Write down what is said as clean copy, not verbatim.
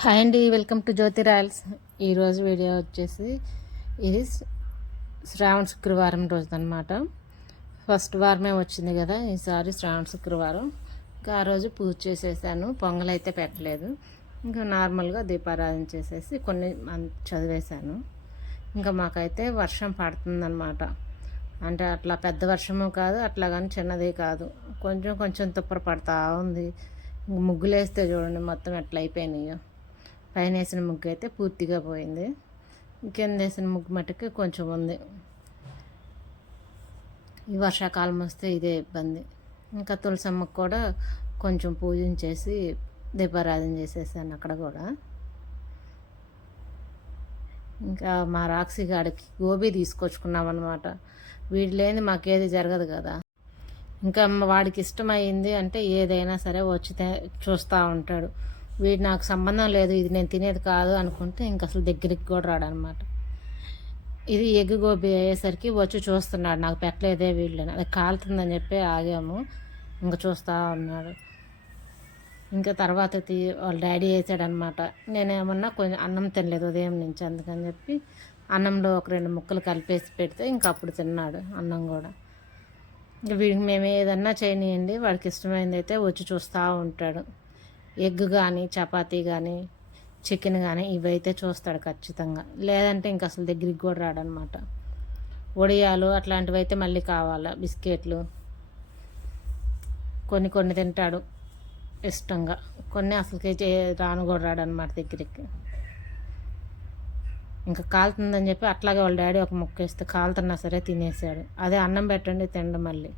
Hi అండి, welcome to Jyothi Royals. ఈరోజు video వచ్చేసి ఇది శ్రావణ శుక్రవారం రోజు అనమాట. ఫస్ట్ వారమే వచ్చింది కదా, ఈసారి శ్రావణ శుక్రవారం. ఇంకా ఆ రోజు పూజ చేసేసాను, పొంగల్ అయితే పెట్టలేదు. ఇంకా నార్మల్గా దీపారాధన చేసేసి కొన్ని చదివేశాను. ఇంకా మాకైతే వర్షం పడుతుందన్నమాట. అంటే అట్లా పెద్ద వర్షము కాదు, అట్లా కానీ చిన్నది కాదు, కొంచెం కొంచెం తుప్పర పడతా ఉంది. ముగ్గులు వేస్తే చూడండి మొత్తం ఎట్లా అయిపోయినాయో. పైన వేసిన ముగ్గు అయితే పూర్తిగా పోయింది, కింద వేసిన ముగ్గు మట్టుకు కొంచెం ఉంది. ఈ వర్షాకాలం వస్తే ఇదే ఇబ్బంది. ఇంకా తులసమ్మకు కూడా కొంచెం పూజించేసి దీపారాధన చేసేసాను అక్కడ కూడా. ఇంకా మా రాక్సీ గాడికి గోబీ తీసుకొచ్చుకున్నాం అనమాట. వీడి లేని మాకేది జరగదు కదా. ఇంకా వాడికి ఇష్టమైంది అంటే ఏదైనా సరే వచ్చి చూస్తూ ఉంటాడు. వీడు నాకు సంబంధం లేదు, ఇది నేను తినేది కాదు అనుకుంటే ఇంక అసలు దగ్గరికి కూడా రాడనమాట. ఇది ఎగ్ గోబీ అయ్యేసరికి వచ్చి చూస్తున్నాడు, నాకు పెట్టలేదే వీళ్ళని, అది కాలుతుందని చెప్పి ఆగాము. ఇంకా చూస్తూ ఉన్నాడు. ఇంకా తర్వాత వాళ్ళ డాడీ వేసాడనమాట. నేనేమన్నా కొంచెం అన్నం తినలేదు ఉదయం నుంచి, అందుకని చెప్పి అన్నంలో ఒక 2 ముక్కలు కలిపేసి పెడితే ఇంకా అప్పుడు తిన్నాడు అన్నం కూడా. ఇంకా వీడికి మేము ఏదన్నా చేయనియండి, వాడికి ఇష్టమైంది అయితే వచ్చి చూస్తూ ఉంటాడు. ఎగ్ కానీ చపాతీ కానీ చికెన్ కానీ ఇవైతే చూస్తాడు ఖచ్చితంగా, లేదంటే ఇంక అసలు దగ్గరికి కూడా రాడనమాట. వడియాలు అట్లాంటివి అయితే మళ్ళీ కావాలా, బిస్కెట్లు కొన్ని కొన్ని తింటాడు ఇష్టంగా, కొన్ని అసలుకి రాను కూడా రాడనమాట దగ్గరికి. ఇంకా కాలుతుందని చెప్పి అట్లాగే వాళ్ళ డాడీ ఒక ముక్క వేస్తే కాలుతున్నా సరే తినేసాడు. అదే అన్నం పెట్టండి తినడం మళ్ళీ